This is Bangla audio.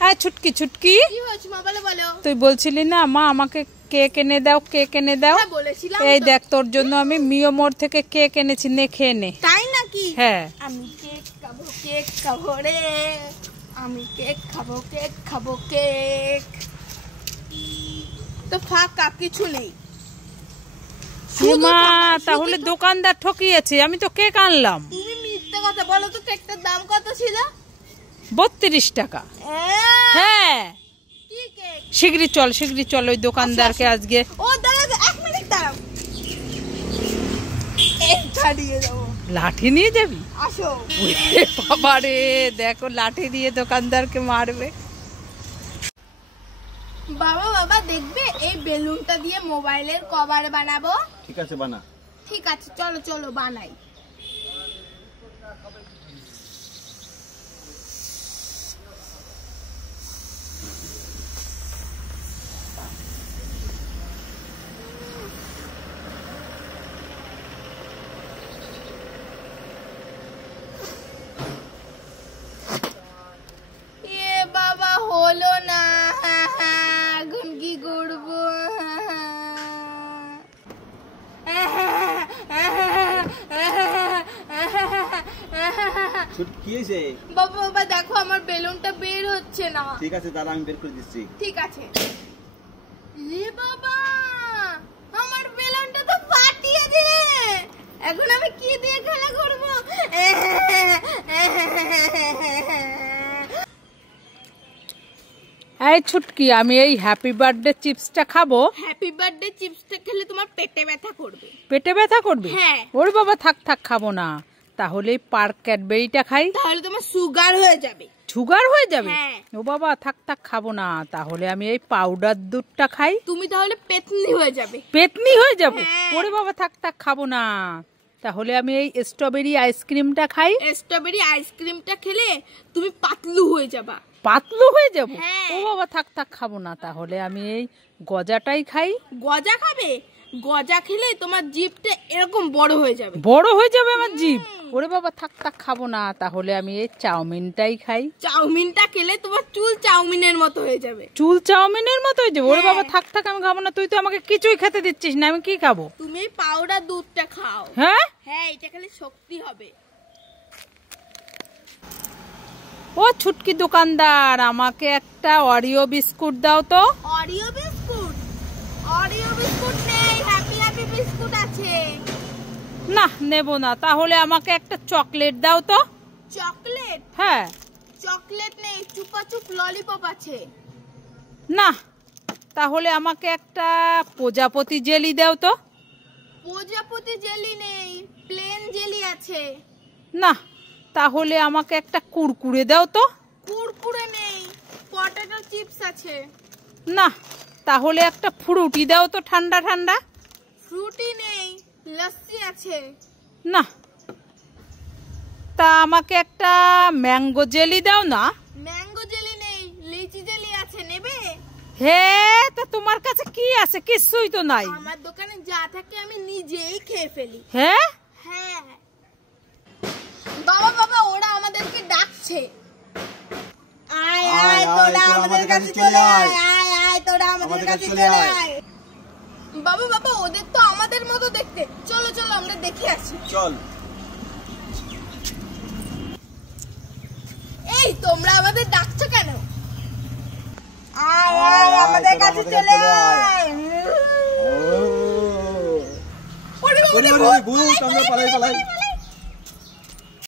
হ্যাঁ ছুটকি ছুটকি, কি হয়েছে মা বলো বলো। তুই বলছিলি না মা আমাকে কেক এনে দাও, কেক এনে দাও। হ্যাঁ বলেছিলাম। এই দেখ তোর জন্য আমি মিও মোড় থেকে কেক এনেছি, নে খেয়ে নে। তাই নাকি? হ্যাঁ। আমি কেক খাবো রে, আমি কেক খাবো কেক। তো ফাঁকা কিছু নেই। মা তাহলে দোকানদার ঠকিয়েছে, আমি তো কেক আনলাম। তুমি মিথ্যে কথা বলো তো, কেকটার দাম কত ছিল? 32 টাকা। হ্যাঁ কি কেক? শিগগিরি চল ওই দোকানদারকে আজকে। ও দাঁড়াও 1 মিনিট দাঁড়াও, এইটা দিয়ে যাবো। লাঠি নিয়ে যাবি? আসো। বাবা রে, দেখো লাঠি দিয়ে দোকানদারকে মারবে। বাবা দেখবে এই বেলুনটা দিয়ে মোবাইলের কভার বানাবো। ঠিক আছে বানা। ঠিক আছে চলো বানাই। বাবা হলো না, এখন কি করবো? বাবা দেখো আমার বেলুনটা বের হচ্ছে না। ঠিক আছে তাহলে আমি বের করে দিচ্ছি। ঠিক আছে। বাবা আমার বেলুনটা তো ফাটিয়েছে, এখন আমি কি দিয়ে খেলা করবো? এই ছুটকি, আমি এই হ্যাপি বার্থডে চিপসটা খাবো। হ্যাপি বার্থডে চিপসটা খেলে তোমার পেটে ব্যথা করবে। পেটে ব্যথা করবে? হ্যাঁ। ওরে বাবা থাক খাবো না, তাহলে পার্ক ক্যাডবেরিটা খাই। তাহলে তোমার সুগার হয়ে যাবে। সুগার হয়ে যাবে? হ্যাঁ। ও বাবা থাক খাবো না, তাহলে আমি এই পাউডার দুধটা খাই। তুমি তাহলে পেতনি হয়ে যাবে। পেতনি হয়ে যাবো? হ্যাঁ। ওরে বাবা থাক খাবো না, তাহলে আমি এই স্ট্রবেরি আইসক্রিমটা খাই। স্ট্রবেরি আইসক্রিমটা খেলে তুমি পাতলু হয়ে যাবা। পাতলু হয়ে যাবো? হ্যাঁ। ও বাবা থাক খাবো না, তাহলে আমি এই গজাটাই খাই। গজা খাবে? গজা খেলে তোমার জিভটা এরকম বড় হয়ে যাবে। বড় হয়ে যাবে আমার জিভ? ওরে বাবা থাক খাবো না, তাহলে আমি এই চাউমিনটাই খাই। চাউমিনটা খেলে তোমার চুল চাউমিনের মতো হয়ে যাবে। চুল চাউমিনের মতো হয়ে যাবে? ওরে বাবা থাক আমি খাবো না, তুই তো আমাকে কিছুই খেতে দিচ্ছিস না, আমি কি খাবো? তুমি পাউডার দুধটা খাও। হ্যাঁ এটা খেলে শক্তি হবে। ও ছুটকি দোকানদার, আমাকে একটা অরিও বিস্কুট দাও তো। Oreo biscuit? অরিও বিস্কুট নেই, হ্যাপি বিস্কুট আছে। না নেব না, তাহলে আমাকে একটা চকলেট দাও তো। চকলেট? হ্যাঁ। চকলেট নেই, চুপাচুপ ললিপপ আছে। না, তাহলে আমাকে একটা প্রজাপতি জেলি দাও তো। প্রজাপতি জেলি নেই, প্লেন জেলি আছে। না, তাহলে আমাকে একটা কুরকুরে দাও তো। কুরকুরে নেই, পটেটো চিপস আছে। না, তাহলে একটা ফ্রুটি দাও তো ঠান্ডা ঠান্ডা। ফ্রুটি নেই, লস্যি আছে। না, তা আমাকে একটা ম্যাঙ্গো জেলি দাও না। ম্যাঙ্গো জেলি নেই, লিচি জেলি আছে, নেবে? হে, তা তোমার কাছে কি আছে? কিছুই তো নাই। আমার দোকানে যা থাকে আমি নিজেই খেয়ে ফেলি। হ্যাঁ হ্যাঁ। বাবা ওরা আমাদেরকে ডাকছে। আয় তোরা আমাদের কাছে চলে আয়, আয় তোরা আমাদের কাছে চলে আয়। বাবা ওদের তো আমাদের মতো দেখতে, চলো আমরা দেখে আসি। চল। এই তোমরা আমাদের ডাকছো কেন? আয় আমাদের কাছে চলে আয়। ওরে ভূত, আমরা পালাই।